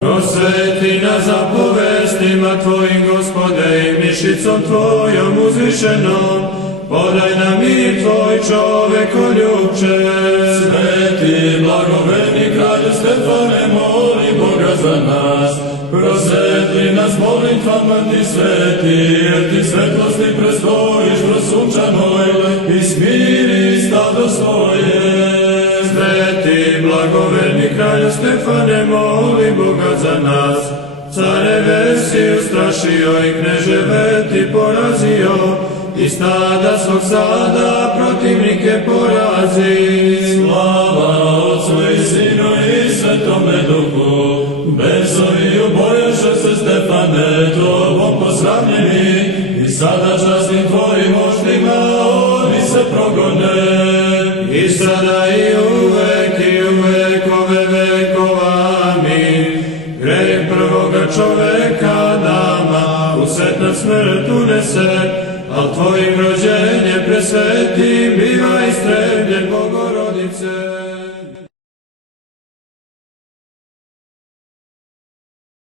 Prosveti nas zapovestima Tvojim, Gospode, i mišicom Tvojom uzvišenom, podaj nam mir Tvoj, čovekoljubče. Sveti, blagoverni kralju Stefane, moli Boga za nas. Prosvetli nas molitvama Ti sveti, jer Ti svetlosti prestojiš kroz sunčanoj i smiri stado svoje. Sveti, blagoverni kralju Stefane, moli Boga za nas. Careve si ustrašio i kneževe ti porazio, i stada svog sada protivnike porazi. Slava Otcu i Sinu i Svetome Duhu, besovi ubojaše se Stefane, Tobom posramljeni, i sada časnim Tvojim moćnima oni se progone. I sada i u vekove vekova, amin. Greh prvoga čoveka nama u svet na smrt unese, al Tvojim rođenjem presvetim biva istrebljen, Bogorodice.